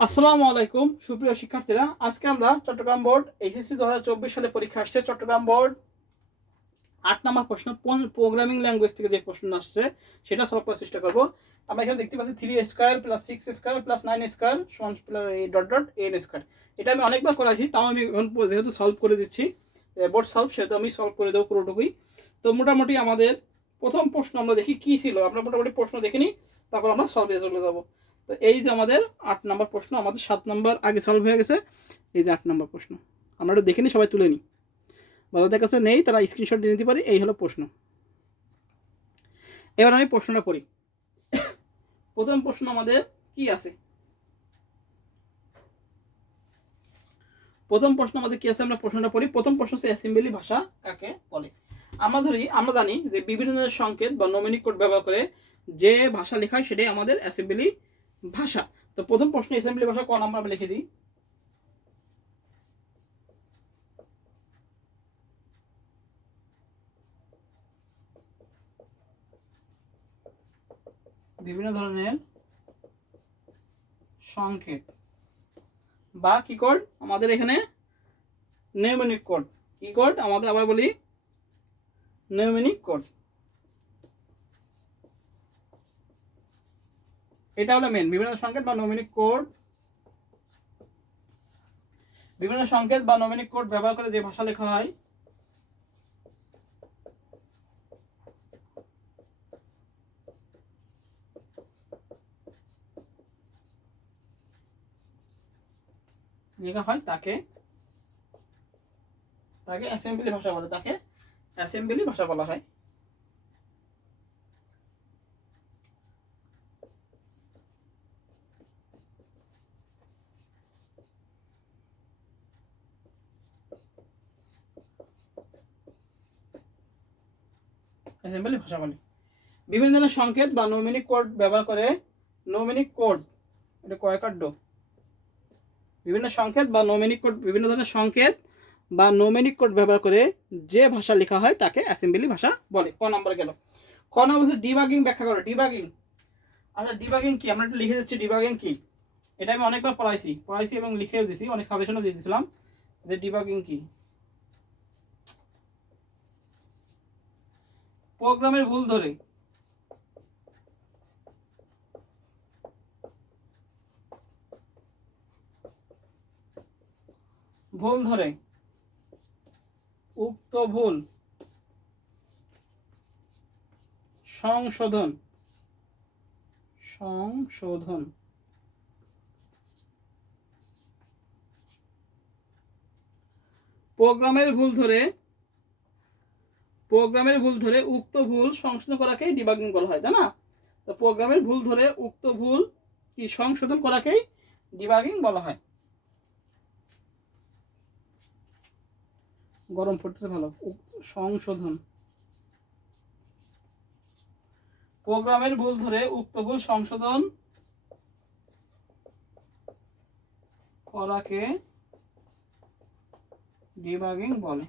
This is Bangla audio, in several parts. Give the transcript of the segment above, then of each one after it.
আসসালামু আলাইকুম সুপ্রিয় শিক্ষার্থীরা, আজকে আমরা চট্টগ্রাম বোর্ড এইচএসসি 2024 সালে পরীক্ষা আসছে। চট্টগ্রাম বোর্ড 8 নম্বর প্রশ্ন প্রোগ্রামিং ল্যাঙ্গুয়েজ থেকে যে প্রশ্ন আসছে সেটা সলভ করার চেষ্টা করব। আমরা এখানে দেখতে পাচ্ছি 3 square plus 6 square plus 9 square সমান ডট ডট এন স্কয়ার। এটা আমি অনেকবার করাইছি, তাও আমি এখন যেহেতু সলভ করে দিচ্ছি, বোর্ড সলভ, সেহেতু আমি সলভ করে দেবো পুরোটুকুই। তো মোটামুটি আমাদের প্রথম প্রশ্ন আমরা দেখি কি ছিল। আমরা মোটামুটি প্রশ্ন দেখিনি, তারপর আমরা সলভে চলে যাবো। তো এই যে আমাদের 8 নম্বর প্রশ্ন, আমাদের 7 নম্বর আগে সলভ হয়ে গেছে। এই যে 8 নম্বর প্রশ্ন আমরা এটা দেখে নিই, সবাই তুলে নিই। যাদের কাছে নেই তারা স্ক্রিনশট দিয়ে নিতে পারি। এই হলো প্রশ্ন। এবার আমি প্রশ্নটা পড়ি। প্রথম প্রশ্ন আমাদের কি আছে? প্রথম প্রশ্ন আমাদের কি আছে, আমরা প্রশ্নটা পড়ি। প্রথম প্রশ্ন হচ্ছে অ্যাসেম্বলি ভাষা কাকে বলে। আমরা জানি যে বিভিন্ন ধরনের সংকেত বা নোমেনিক কোড ব্যবহার করে যে ভাষা লেখা হয় সেটাই আমাদের অ্যাসেম্বলি ভাষা। তো প্রথম প্রশ্ন অ্যাসেম্বলি ভাষা ক নাম্বার আমরা লিখে দিই। বিভিন্ন ধরনের সংকেত বা কি কোড আমাদের এখানে নিউমেরিক কোড। কি কোড আমাদের, আবার বলি, নিউমেরিক কোড। এটা হলো মেন। বিভিন্ন সংকেত বা নিউমেরিক কোড, বিভিন্ন সংকেত বা নিউমেরিক কোড ব্যবহার করে যে ভাষা লেখা হয় তাকে অ্যাসেম্বলি ভাষা বলে। তাকে অ্যাসেম্বলি ভাষা বলা হয়। অ্যাসেম্বলি ভাষা বলে। বিভিন্ন ধরনের সংকেত বা নিউমেরিক কোড ব্যবহার করে, নিউমেরিক কোড, এটা কয়েকার ডো, বিভিন্ন সংকেত বা নিউমেরিক কোড, বিভিন্ন ধরনের সংকেত বা নিউমেরিক কোড ব্যবহার করে যে ভাষা লেখা হয় তাকে অ্যাসেম্বলি ভাষা বলে। ক নাম্বার গেল। ক নাম্বার হচ্ছে ডিবাগিং ব্যাখ্যা করো। ডিবাগিং, আচ্ছা ডিবাগিং কি আমরা একটু লিখে দিচ্ছি। ডিবাগিং কি, এটা আমি অনেকবার পড়াইছি এবং লিখেও দিছি, অনেক সাজেশনও দিয়ে দিয়েছিলাম যে ডিবাগিং কি। প্রোগ্রামের ভুল ধরে উক্ত ভুল সংশোধন প্রোগ্রামের ভুল ধরে উক্ত ভুল সংশোধন করাকেই ডিবাগিং বলা হয়, তাই না? তো প্রোগ্রামের ভুল ধরে উক্ত ভুল কি সংশোধন করাকেই ডিবাগিং বলা হয়। গরম পড়তেছে ভালো। সংশোধন, প্রোগ্রামের ভুল ধরে উক্ত ভুল সংশোধন করাকে ডিবাগিং বলে।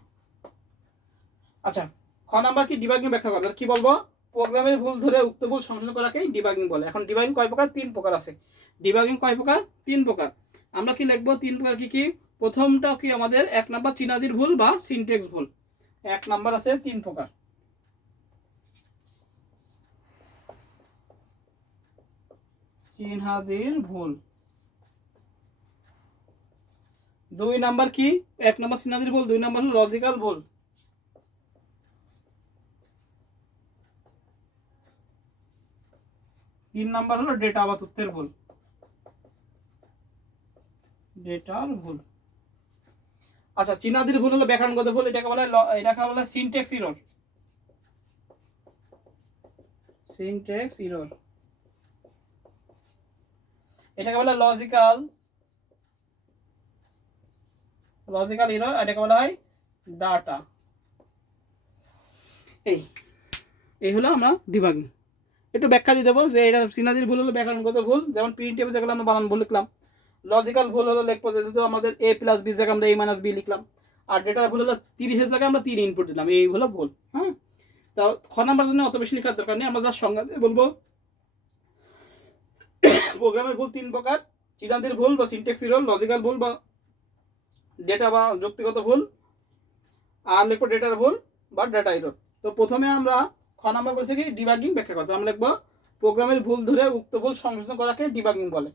আচ্ছা, খ নাম্বার কি ডিবাগিং ব্যাখ্যা করো। কি বলবো? প্রোগ্রামের ভুল ধরে উক্ত ভুল সংশোধন করাকেই ডিবাগিং বলে। এখন ডিবাগিং কয় প্রকার? 3 প্রকার আছে। ডিবাগিং কয় প্রকার? 3 প্রকার। আমরা কি লিখবো 3 প্রকার কি কি? প্রথমটা কি আমাদের 1 নাম্বার চিহ্নাদির ভুল বা সিনট্যাক্স ভুল। 1 নাম্বার আছে 3 প্রকার। চিহ্নাদির ভুল। 2 নাম্বার কি? 1 নাম্বার চিহ্নাদির ভুল, 2 নাম্বার হলো লজিক্যাল ভুল। 3 নাম্বার হলো ডেটা বা তথ্যের ভুল। ডেটার ভুল। আচ্ছা, চিহ্নাদির ভুল হলো ব্যাকরণগত ভুল। এটাকে বলা হয় সিনট্যাক্স এরর। Syntax error. এটাকে বলা হয় লজিক্যাল এরর। এটাকে বলা হয় ডাটা। এই হলো আমরা ডিবাগিং। একটু ব্যাখ্যা দিয়ে দেবো যে এটা চিহ্নাদির ভুল হলো ব্যাকরণগত ভুল, যেমন প্রিন্ট টেবিল যেগুলো আমরা বানান ভুল লিখলাম। লজিক্যাল ভুল হলো লেখ পদ্ধতিতে আমাদের a প্লাস b জায়গায় আমরা a মাইনাস b লিখলাম। আর ডেটার ভুল হলো 30-এর জায়গায় আমরা 3 ইনপুট দিলাম। এই হলো ভুল। হ্যাঁ, তা খ নাম্বার জন্য অত বেশি লেখার দরকার নেই। আমরা যা সংজ্ঞা বলবো, প্রোগ্রামের ভুল 3 প্রকার। চিহ্নান্তের ভুল বা সিনট্যাক্স এরর, লজিক্যাল ভুল বা ডেটা বা যুক্তিগত ভুল, আর লিখবো ডেটার ভুল বা ডেটা এরর। তো প্রথমে আমরা খ নাম্বার বলেছে কি ডিবাগিং ব্যাখ্যা করতে। আমরা লিখবো প্রোগ্রামের ভুল ধরে উক্ত ভুল সংশোধন করাকে ডিবাগিং বলে।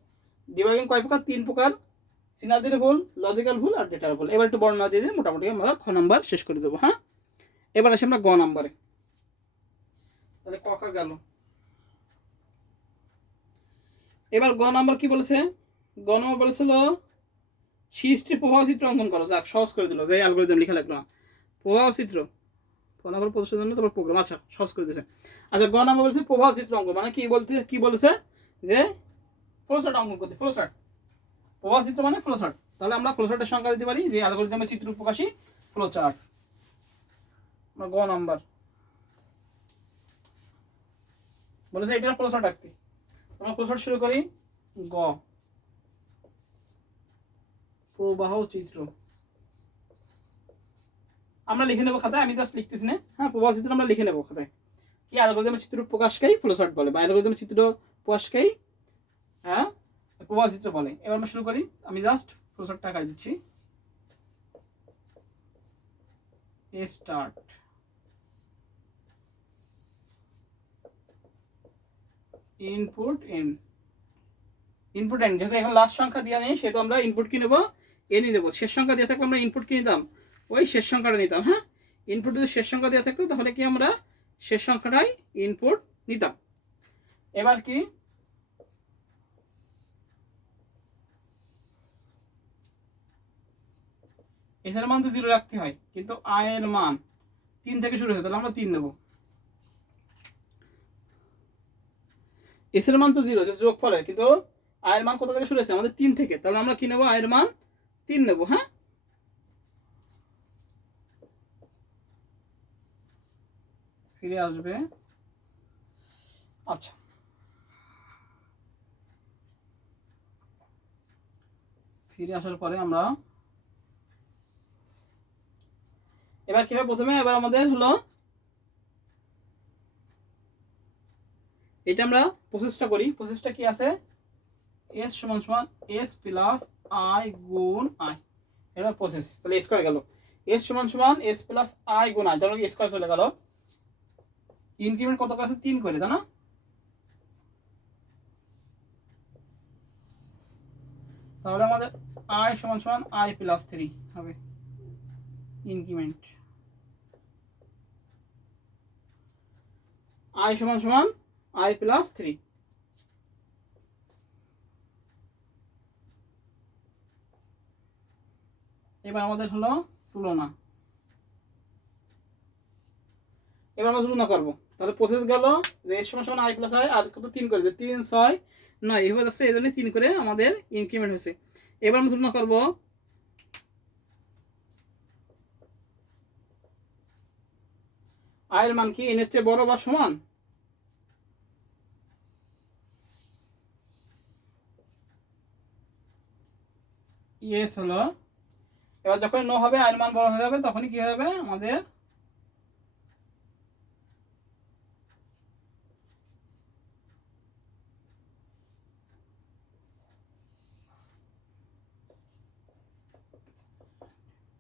ডিবাগিং কয় প্রকার? 3 প্রকার: চিহ্নান্তের ভুল, লজিক্যাল ভুল আর ডেটার ভুল। এবার একটু বর্ণনা দিয়ে দিয়ে মোটামুটি আমরা খ নাম্বার শেষ করে দেবো। হ্যাঁ, এবার আসি আমরা গ নাম্বারে। তাহলে ক গেল। এবার গ নাম্বার কি বলেছে? গ নাম্বার বলেছিল সৃষ্টির প্রবাহ চিত্র অঙ্কন করো। যাক, সহজ করে দিল, যে অ্যালগরিদম লিখা লাগলো না। প্রবাহ চিত্র ফলাফল প্রদর্শনের জন্য তারপর প্রোগ্রাম। আচ্ছা, সহজ করে দিয়েছে। আচ্ছা, গ নাম্বার বলেছে প্রবাহ চিত্র অঙ্কন, মানে কি বলেছে যে ফ্লোচার্ট অঙ্কন করতে। ফ্লোচার্ট, প্রবাহ চিত্র মানে ফ্লোচার্ট। তাহলে আমরা ফ্লোচার্টের সংজ্ঞা দিতে পারি যে অ্যালগরিদমের চিত্র প্রকাশী ফ্লোচার্ট। গ নাম্বার বলেছে এটা ফ্লোচার্ট আঁকতে। আমরা ফ্লোচার্ট শুরু করি। গ, প্রবাহ চিত্র আমরা লিখে নেবো খাতায়, আমি জাস্ট লিখতেছি না। হ্যাঁ, প্রবাহ চিত্র আমরা লিখে নেবো খাতায়। কি অ্যালগরিদমের চিত্র প্রকাশকেই ফ্লোচার্ট বলে, বা অ্যালগরিদমের চিত্র প্রকাশকেই হ্যাঁ প্রবাহ চিত্র বলে। এবার আমরা শুরু করি। আমি জাস্ট ফ্লোচার্টটা আঁকাই দিচ্ছি। Start, input N, input N. যেহেতু এখন লাস্ট সংখ্যা দেওয়া নেই, সেহেতু আমরা ইনপুট কি নেবো? এনই নেবো। শেষ সংখ্যা দিয়ে থাকলে আমরা ইনপুট কি নিতাম? ওই শেষ সংখ্যাটা নিতাম। হ্যাঁ, ইনপুট যদি শেষ সংখ্যা দেওয়া থাকতো তাহলে কি আমরা শেষ সংখ্যাটাই ইনপুট নিতাম। এবার কি এর মান তো 0 রাখতে হয়, কিন্তু আয়ের মান 3 থেকে শুরু হয়, তাহলে আমরা 3 নেব। এর মান তো 0, যে যোগফল হয়, কিন্তু আয়ের মান কত থেকে শুরু হয়েছে? আমাদের 3 থেকে, তাহলে আমরা কি নেব? আয়ের মান 3 নেব। হ্যাঁ, ফিরে আসবে। আচ্ছা, ফিরে আসার পরে আমরা এবার কি হবে? প্রথমে এবার আমাদের হলো এটা আমরা প্রসেসটা করি। প্রসেসটা কি আছে? এস সমান সমান এস প্লাস আই গুণ আই। এটা প্রসেস। তাহলে স্কয়ার গেল। এস সমান সমান এস প্লাস আই গুণ আই, তাহলে স্কয়ার চলে গেল। ইনক্রিমেন্ট কত করে আছে? 3 করে, তাই না? তাহলে আমাদের আই সমান সমান আই প্লাস 3 হবে ইনক্রিমেন্ট। আই সমান সমান আই প্লাস 3। এবার আমাদের হলো তুলনা। এবার আমরা তুলনা করবো। তাহলে প্রসেস গেল যে এর সমান সমান আই প্লাস আই, আর কত? 3 করে, 3 6 9 এভাবে যাচ্ছে। এই জন্য 3 করে আমাদের ইনক্রিমেন্ট হয়েছে। এবার আমরা তুলনা করবো আয়ের মান কি এর চেয়ে বড় বা সমান? ইয়েস হলো। এবার যখন নো হবে, আয়ের মান বড় হয়ে যাবে, তখনই কি হবে? আমাদের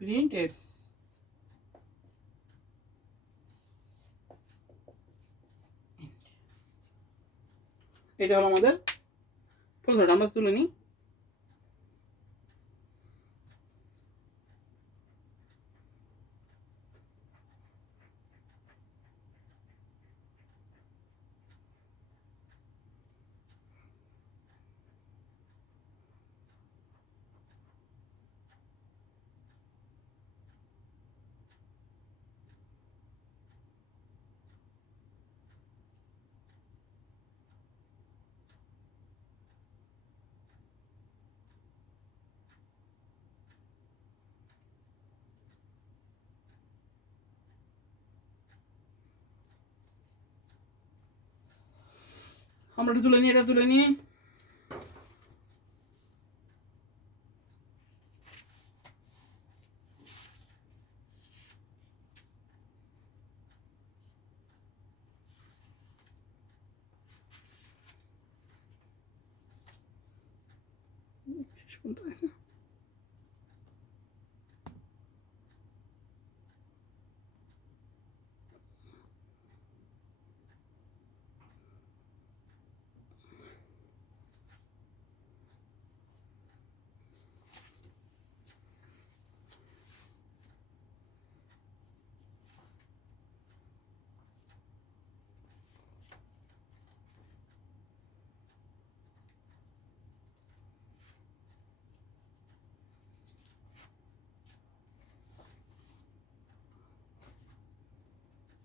প্রিন্ট এস। এটা হলো আমাদের ফ্লোচার্ট। আমরা তুলে নিই। আমরা এটা তুলে নিই, এটা তুলে নিই।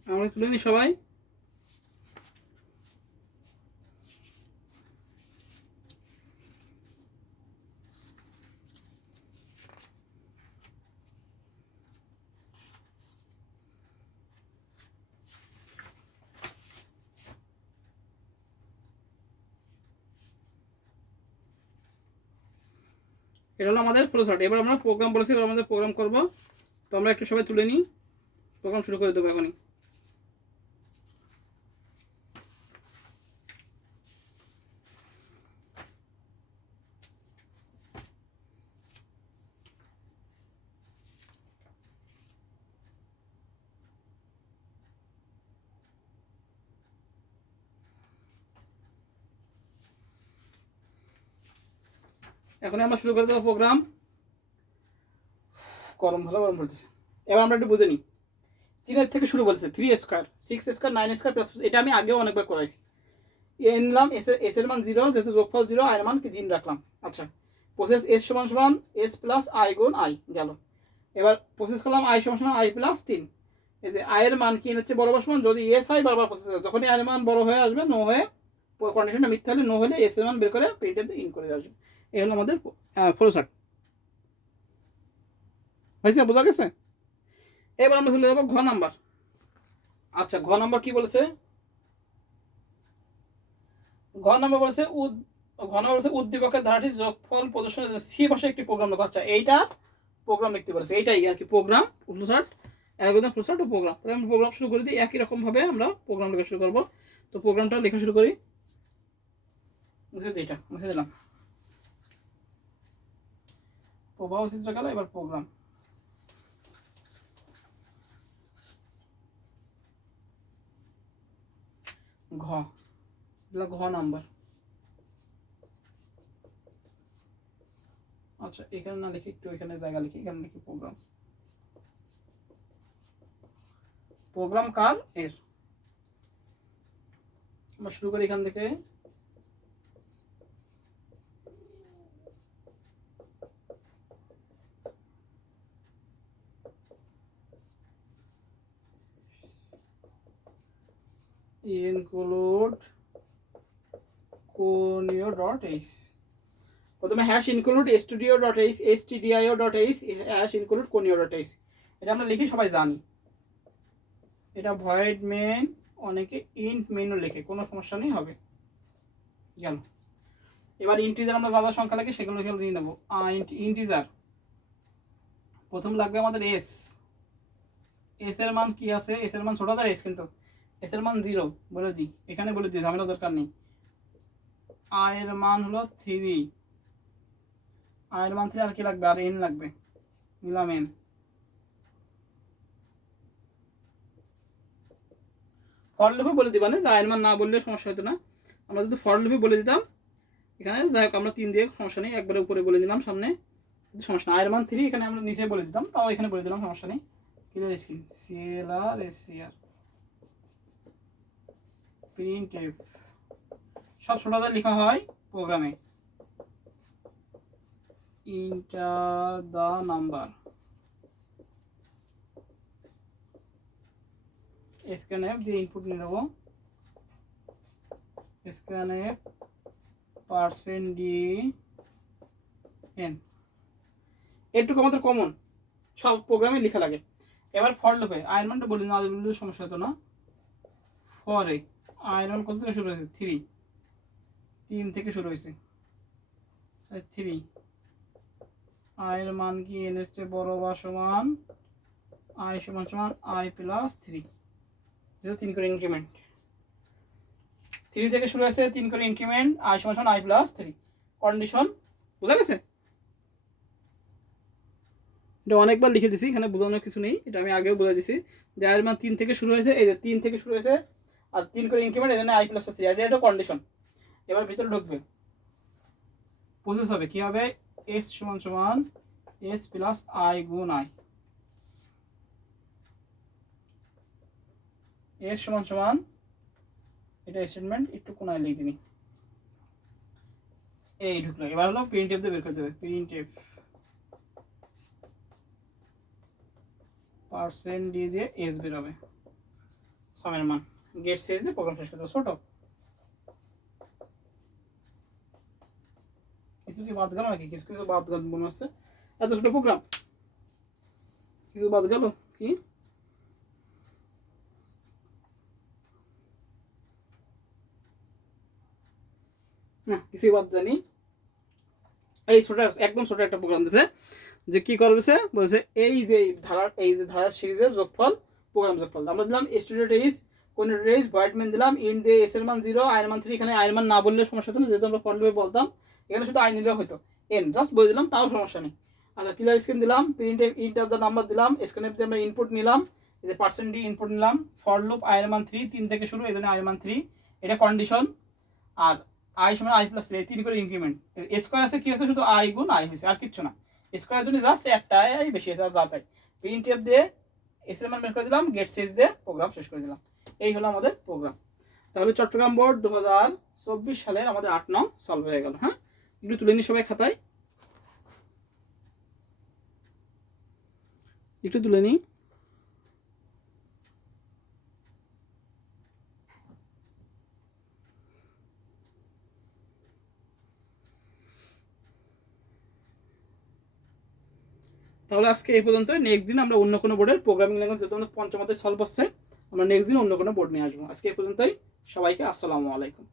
আমরা তুলে নিই সবাই। এটা হলো আমাদের ফ্লোচার্ট। এবার আমরা প্রোগ্রাম বলেছি, এবার আমাদের প্রোগ্রাম করব। তো আমরা একটু সবাই তুলে নিই, প্রোগ্রাম শুরু করে দেবো এখনই। এখন আমরা শুরু করে দেবো প্রোগ্রাম। গরম পড়তেছে। এবার আমরা একটু বুঝে নিই। 3 থেকে শুরু বলছে, 3 স্কোয়ার, 6 স্কোয়ার, 9 স্কোয়ার প্লাস। এটা আমি আগেও অনেকবার করাইছি। এ নিলাম, এস এর মান 0, যেহেতু যোগফল 0, আই এর মান কি 3 রাখলাম। আচ্ছা, প্রসেস এস সমান সমান এস প্লাস আই গুণ আই গেল। এবার প্রসেস করলাম আই সমান সমান আই প্লাস 3। এই যে আই এর মান কি হচ্ছে বরাবর সমান, যদি এস হয় বারবার প্রসেস হবে, যখনই আই এর মান বড় হয়ে আসবে, নো হয়ে কন্ডিশনটা মিথ্যা হলে, নো হলে এস এর মান বের করে প্রিন্টে ইন করে আসবে। এই হলো আমাদের ফ্লোচার্ট। হয়েছে, বোঝা গেছে? এবার আমরা চলে যাবো ঘ নাম্বার। আচ্ছা, ঘ নাম্বার কি বলেছে? ঘ নাম্বার বলেছে উদ্দীপকের ধারাটি যোগফল প্রদর্শনের জন্য সি ভাষায় একটি প্রোগ্রাম লেখা। আচ্ছা, এইটা প্রোগ্রাম লিখতে পারছে, এইটাই আর কি প্রোগ্রাম, ফ্লোচার্ট, অ্যালগরিদম, ফ্লোচার্ট ও প্রোগ্রাম। তাহলে আমরা প্রোগ্রাম শুরু করে দিই, একই রকম ভাবে আমরা প্রোগ্রাম লেখা শুরু করবো। তো প্রোগ্রামটা লেখা শুরু করি। মুছে দিই, এটা মুছে দিলাম, প্রবাহ চিত্র গেল। এবার প্রোগ্রাম। ঘ ঘ নাম্বার। আচ্ছা, এখানে না লিখি, একটু এখানে জায়গা লিখি, এখানে লিখি প্রোগ্রাম। প্রোগ্রাম কার? এর। আমরা শুরু করি এখান থেকে। ইনক্লুড conio.h, প্রথমে hash include studio.h, stdio.h, hash include conio.h। এটা আমরা লিখি, সবাই জানি। এটা ভয়েড মেন, অনেকে ইন্ট মেনও লিখে, কোনো সমস্যা নেই, হবে গেল। এবার ইন্টিজার আমরা যা যা সংখ্যা লাগে সেগুলো নিয়ে নেবো। ইন্টিজার প্রথম লাগবে আমাদের এস। এস এর মান কি আছে? এস এর মান ছোট হাতের এস, কিন্তু এস এর মান 0 বলে দিই, এখানে বলে দিই, ঝামেলা দরকার নেই। আই এর মান হলো 3, আই এর মান 3, আর কি লাগবে? আর এন লাগবে, নিলাম এন। ফর লুপে বলে দিবা না, আই এর মান না বললে সমস্যা হতো না। আমরা যদি ফর লুপে বলে দিতাম, এখানে যাই হোক আমরা 3 দিয়ে সমস্যা নেই, একবারে উপরে বলে দিলাম সামনে, সমস্যা নেই। আই এর মান 3, এখানে আমরা নিচে বলে দিতাম, তাও এখানে বলে দিলাম, সমস্যা নেই। Clear screen, CLR SCR print F, সব ছোটদের লেখা হয় প্রোগ্রামে। ইন্টার দ্য নাম্বার, স্ক্যানএফ দিয়ে ইনপুট নিয়ে নেব। স্ক্যানএফ %dn, এটুকু আমাদের কমন, সব প্রোগ্রামে লেখা লাগে। এবার ফর লুপে আই এর মানটা বলি না, বললে সমস্যা হতো না। ফরে আই এর মান কত থেকে শুরু হয়েছে? 3 থেকে শুরু হয়েছে, 3। আই এর মান কি এন এর চেয়ে বড় বা সমান? আই সমান সমান আই প্লাস 3, 3 করে ইনক্রিমেন্ট। 3 থেকে শুরু হয়েছে, 3 করে ইনক্রিমেন্ট, আই সমান সমান আই প্লাস 3। কন্ডিশন বোঝা গেছে? এটা অনেকবার লিখে দিছি, এখানে বোঝানোর কিছু নেই, এটা আমি আগেও বলে দিছি যে আই এর মান 3 থেকে শুরু হয়েছে, এই যে 3 থেকে শুরু হয়েছে আর 3 করে ইনক্রিমেন্ট, এই জন্য আই প্লাস 3, এটা একটা কন্ডিশন। এবার ভিতরে ঢুকবে, প্রসেস হবে কি হবে, এস সমান সমান এস প্লাস আই গুণ আই, এস সমান সমান, এটা স্টেটমেন্ট একটু কোনায় লিখে দিবি, এই ঢুকলো। এবার হলো প্রিন্টএফ দিয়ে বের করতে হবে, প্রিন্টএফ পার্সেন্ট দিয়ে এস বের হবে, সামের মান, গেট শেষ দিয়ে প্রোগ্রাম শেষ করতে হবে। ছোট কিছু কি বাদ গেল নাকি, কিছু কিছু বাদ গেল মনে হচ্ছে, এত ছোট প্রোগ্রাম কিছু বাদ গেল কি, না কিছুই বাদ জানি। এই ছোট একদম ছোট একটা প্রোগ্রাম দিছে যে কি করবে, বলেছে এই যে ধারার সিরিজের যোগফল, প্রোগ্রাম যোগফল আমরা দিলাম স্টুডেন্ট ইজ কোন রেজ ভয়েডমেন্ট দিলাম ইন দে এস এর মান 0 আই এর মান 3, এখানে আই এর মান না বললে সমস্যা হতো না, যেহেতু আমরা ফর লুপে বলতাম, এখানে শুধু আই নিলেও হতো, এন জাস্ট বলে দিলাম তাও সমস্যা নেই। আচ্ছা ক্লিয়ার স্ক্রিন দিলাম, print int of the number দিলাম, স্ক্রিনে আমরা ইনপুট নিলাম, এই যে পার্সেন্ট ডি ইনপুট নিলাম, ফর লুপ আই এর মান 3 থেকে শুরু, এই জন্য আই এর মান 3, এটা কন্ডিশন, আর আই সমান আই প্লাস 3 করে ইনক্রিমেন্ট, স্কয়ার আছে কি আছে শুধু আই গুণ আই হয়েছে আর কিচ্ছু না, স্কয়ারের জন্য জাস্ট একটা আই বেশি আছে আর যা তাই, প্রিন্টএফ দিয়ে এস এর মান বের করে দিলাম, গেট শেষ দিয়ে প্রোগ্রাম শেষ করে দিলাম, এই হলো আমাদের প্রোগ্রাম। তাহলে চট্টগ্রাম বোর্ড 2024 সালের আমাদের 8 নং সলভ হয়ে গেল। হ্যাঁ, একটু তুলে নিই সবাই খাতায়, একটু তুলে নিই। তাহলে আজকে এই পর্যন্ত, নেক্সট দিন আমরা অন্য কোনো বোর্ডের প্রোগ্রামিং ল্যাঙ্গুয়েজ, যেহেতু আমাদের পঞ্চম অধ্যায় সলভ হচ্ছে, আমরা নেক্সট দিন অন্য কোনো বোর্ড নিয়ে আসবো। আজকে এই পর্যন্তই, সবাইকে আসসালামু আলাইকুম।